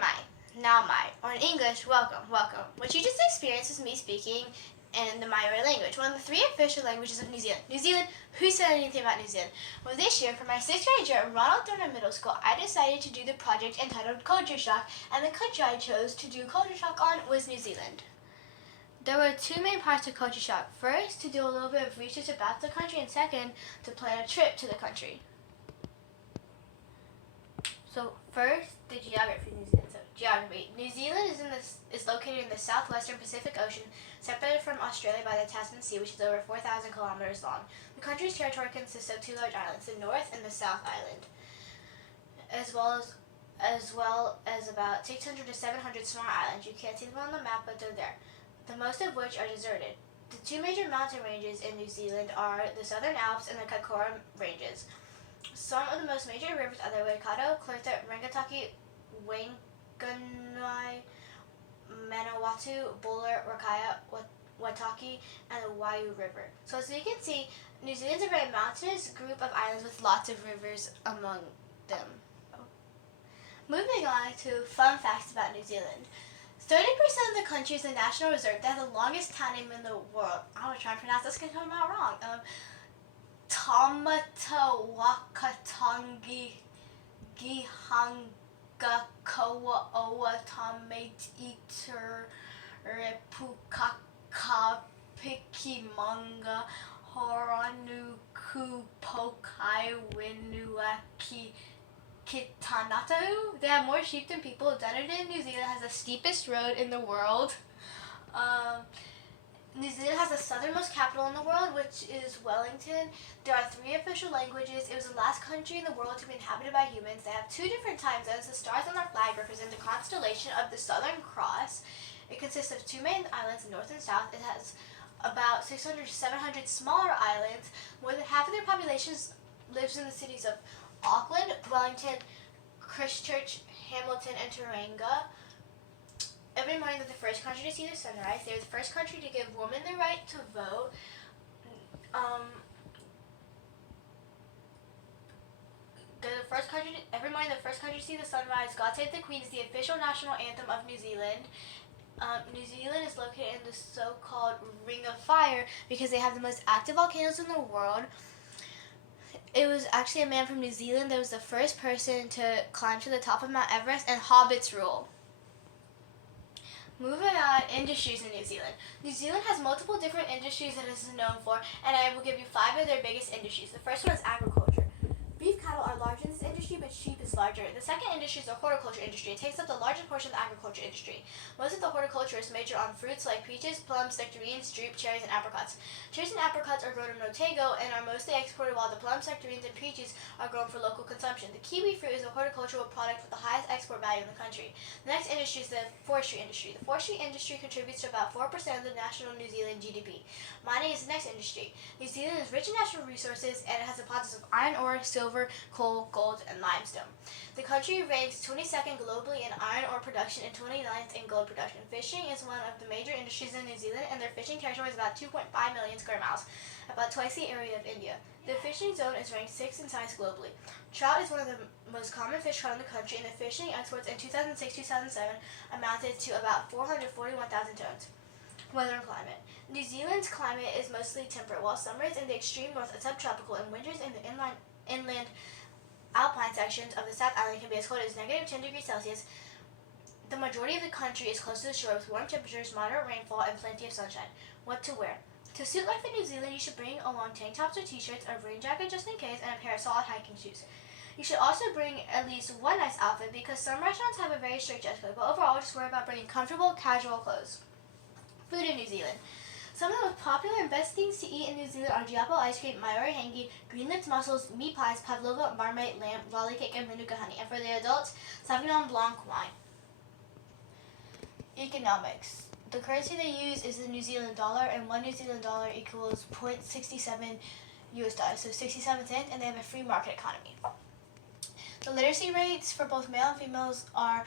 mai, now mai, or in English, welcome, welcome. What you just experienced was me speaking in the Maori language, one of the 3 official languages of New Zealand. New Zealand, who said anything about New Zealand? Well, this year, for my 6th grade year at Ronald Thorner Middle School, I decided to do the project entitled Culture Shock, and the country I chose to do Culture Shock on was New Zealand. There were 2 main parts to Culture Shock. First, to do a little bit of research about the country, and second, to plan a trip to the country. So first, the geography of New Zealand. So geography. New Zealand is located in the southwestern Pacific Ocean, separated from Australia by the Tasman Sea, which is over 4,000 kilometers long. The country's territory consists of 2 large islands, the North and the South Island, as well as about 600 to 700 smaller islands. You can't see them on the map, but they're there, the most of which are deserted. The 2 major mountain ranges in New Zealand are the Southern Alps and the Kaikoura Ranges. Some of the most major rivers are the Waikato, Clutha, Rangitaki, Wanganui, Manawatu, Buller, Rakaya, Waitaki, and the Waiau River. So as you can see, New Zealand's a very mountainous group of islands with lots of rivers among them. Moving on to fun facts about New Zealand. 30% of the country is a national reserve. They have the longest town name in the world. I'm going to try and pronounce this because I'm out wrong. Tamata Wakatangi Gihanga Koa Oa Tamate Eater Repukaka Pikimanga Horanu Kupokai Winuaki Kitanatu. They have more sheep than people. Dunedin, New Zealand has the steepest road in the world. New Zealand has the southernmost capital in the world, which is Wellington. There are 3 official languages. It was the last country in the world to be inhabited by humans. They have 2 different time zones. The stars on their flag represent the constellation of the Southern Cross. It consists of 2 main islands, north and south. It has about 600 to 700 smaller islands. More than half of their population lives in the cities of Auckland, Wellington, Christchurch, Hamilton, and Tauranga. Every morning they're the first country to see the sunrise. They're the first country to give women the right to vote. Every morning the first country to see the sunrise. God Save the Queen is the official national anthem of New Zealand. New Zealand is located in the so-called Ring of Fire because they have the most active volcanoes in the world. It was actually a man from New Zealand that was the first person to climb to the top of Mount Everest, and hobbits rule. Moving on, industries in New Zealand. New Zealand has multiple different industries that it is known for, and I will give you 5 of their biggest industries. The first one is agriculture. Beef cattle are large in this industry, but sheep is larger. The second industry is the horticulture industry. It takes up the largest portion of the agriculture industry. Most of the horticulturists major on fruits like peaches, plums, nectarines, drupe, cherries, and apricots. Cherries and apricots are grown in Otago and are mostly exported, while the plums, nectarines, and peaches are grown for local consumption. The kiwi fruit is a horticultural product with the highest export value in the country. The next industry is the forestry industry. The forestry industry contributes to about 4% of the national New Zealand GDP. Mining is the next industry. New Zealand is rich in natural resources, and it has deposits of iron ore, silver, coal, gold, and limestone. The country ranks 22nd globally in iron ore production and 29th in gold production. Fishing is one of the major industries in New Zealand, and their fishing territory is about 2.5 million square miles, about twice the area of India. The fishing zone is ranked 6th in size globally. Trout is one of the most common fish caught in the country, and the fishing exports in 2006-2007 amounted to about 441,000 tons. Weather and climate. New Zealand's climate is mostly temperate, while summers in the extreme north are subtropical and winters in the inland alpine sections of the South Island can be as cold as -10 degrees Celsius. The majority of the country is close to the shore with warm temperatures, moderate rainfall, and plenty of sunshine. What to wear? To suit life in New Zealand, you should bring along tank tops or t-shirts, a rain jacket just in case, and a pair of solid hiking shoes. You should also bring at least one nice outfit because some restaurants have a very strict dress code, but overall just worry about bringing comfortable, casual clothes. Food in New Zealand. Some of the most popular and best things to eat in New Zealand are Giapo ice cream, Maori hangi, green lipped mussels, meat pies, pavlova, marmite, lamb, lolly cake, and manuka honey. And for the adults, Sauvignon Blanc wine. Economics. The currency they use is the New Zealand dollar, and 1 New Zealand dollar equals 0.67 US dollars, so 67 cents, and they have a free market economy. The literacy rates for both male and females are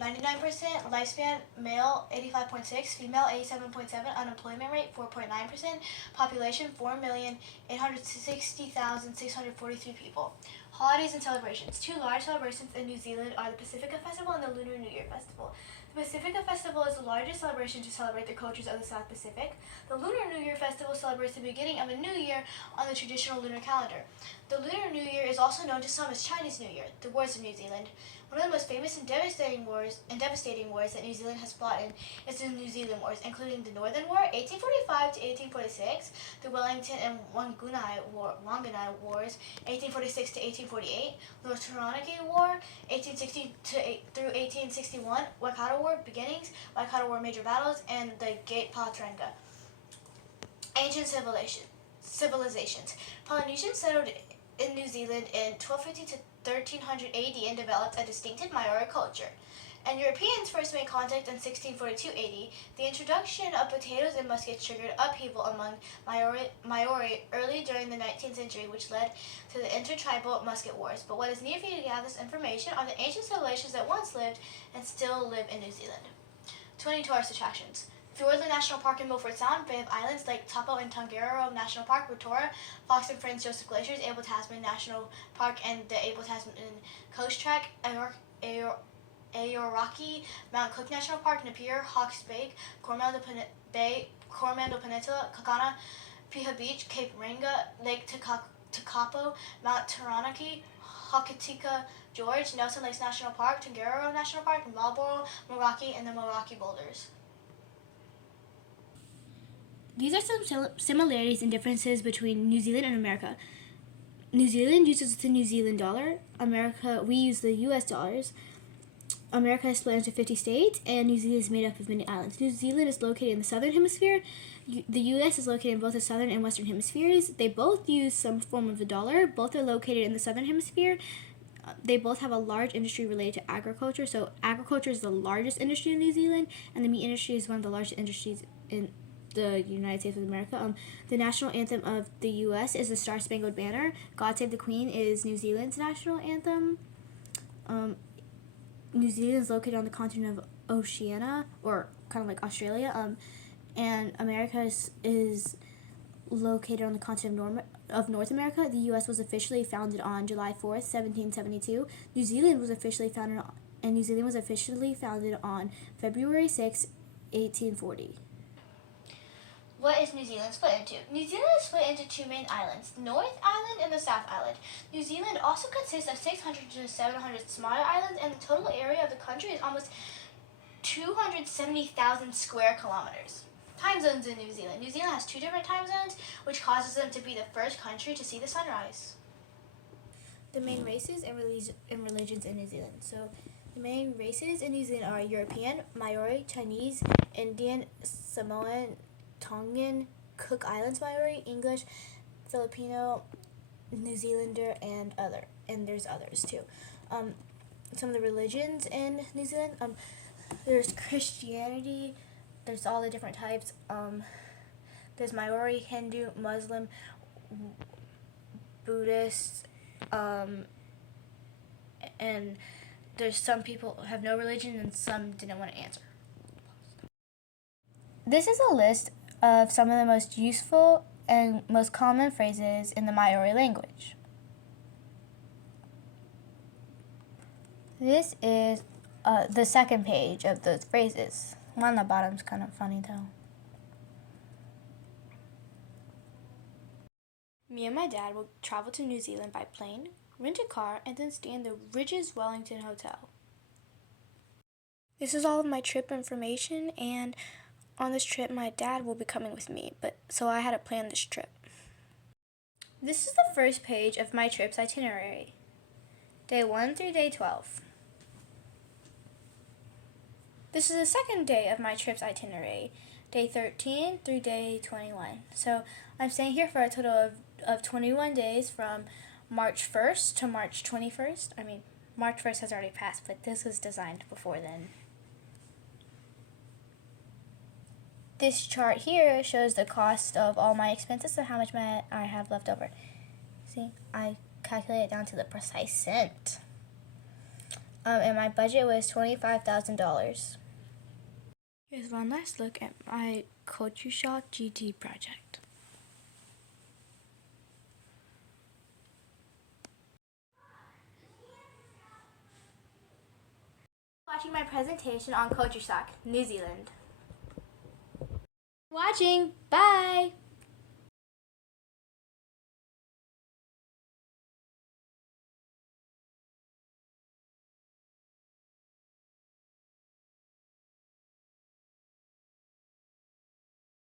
99%, lifespan, male 85.6, female 87.7, unemployment rate 4.9%, population 4,860,643 people. Holidays and celebrations. Two large celebrations in New Zealand are the Pacifica Festival and the Lunar New Year Festival. The Pacifica Festival is the largest celebration to celebrate the cultures of the South Pacific. The Lunar New Year Festival celebrates the beginning of a new year on the traditional lunar calendar. The Lunar New Year is also known to some as Chinese New Year. The Wars of New Zealand. One of the most famous and devastating wars that New Zealand has fought in is the New Zealand Wars, including the Northern War, 1845 to 1846, the Wellington and Wanganui Wars, 1846 to 1848, the Taranaki War, 1860 through 1861, Waikato War beginnings, Waikato War major battles, and the Gate Patrenga. Ancient civilizations. Polynesians settled in New Zealand in 1250 to 1300 AD and developed a distinctive Maori culture. And Europeans first made contact in 1642 AD. The introduction of potatoes and muskets triggered upheaval among Maori early during the 19th century, which led to the intertribal musket wars. But what is needed for you to gather this information are the ancient civilizations that once lived and still live in New Zealand. 20 tourist attractions. Fiordland National Park in Milford Sound, Bay of Islands, Lake Taupo and Tongariro National Park, Rotorua, Fox and Franz Joseph Glaciers, Abel Tasman National Park and the Abel Tasman Coast Track, Aoraki, Mount Cook National Park, Napier, Hawke's Bay, Coromandel Peninsula, Kakana, Piha Beach, Cape Reinga, Lake Tekapo, Mount Taranaki, Hokitika George, Nelson Lakes National Park, Tongariro National Park, Marlborough, Meraki, and the Meraki Boulders. These are some similarities and differences between New Zealand and America. New Zealand uses the New Zealand dollar. We use the US dollars. America is split into 50 states, and New Zealand is made up of many islands. New Zealand is located in the southern hemisphere. The US is located in both the southern and western hemispheres. They both use some form of the dollar. Both are located in the southern hemisphere. They both have a large industry related to agriculture. So agriculture is the largest industry in New Zealand, and the meat industry is one of the largest industries in the United States of America. The national anthem of the U.S. is the Star Spangled Banner. God Save the Queen is New Zealand's national anthem. New Zealand is located on the continent of Oceania, or kind of like Australia, and America is located on the continent of North America. The U.S. was officially founded on July 4th, 1772. New Zealand was officially founded on February 6, 1840. What is New Zealand split into? New Zealand is split into two main islands, the North Island and the South Island. New Zealand also consists of 600 to 700 smaller islands, and the total area of the country is almost 270,000 square kilometers. Time zones in New Zealand. New Zealand has two different time zones, which causes them to be the first country to see the sunrise. The main races and religions in New Zealand. So the main races in New Zealand are European, Maori, Chinese, Indian, Samoan, Tongan, Cook Islands Maori, English, Filipino, New Zealander, and there's others too. Some of the religions in New Zealand, there's Christianity, there's all the different types. There's Maori, Hindu, Muslim, Buddhist, and there's some people who have no religion and some didn't want to answer. This is a list of some of the most useful and most common phrases in the Maori language. This is the second page of those phrases. One on the bottom's kind of funny though. Me and my dad will travel to New Zealand by plane, rent a car, and then stay in the Ridges Wellington Hotel. This is all of my trip information, and on this trip, my dad will be coming with me, so I had to plan this trip. This is the first page of my trip's itinerary. Day 1 through day 12. This is the second day of my trip's itinerary. Day 13 through day 21. So I'm staying here for a total of 21 days from March 1st to March 21st. I mean, March 1st has already passed, but this was designed before then. This chart here shows the cost of all my expenses, so how much I have left over. See, I calculate it down to the precise cent. and my budget was $25,000. Here's one last look at my Culture Shock GT project. Watching my presentation on Culture Shock, New Zealand. Watching, bye!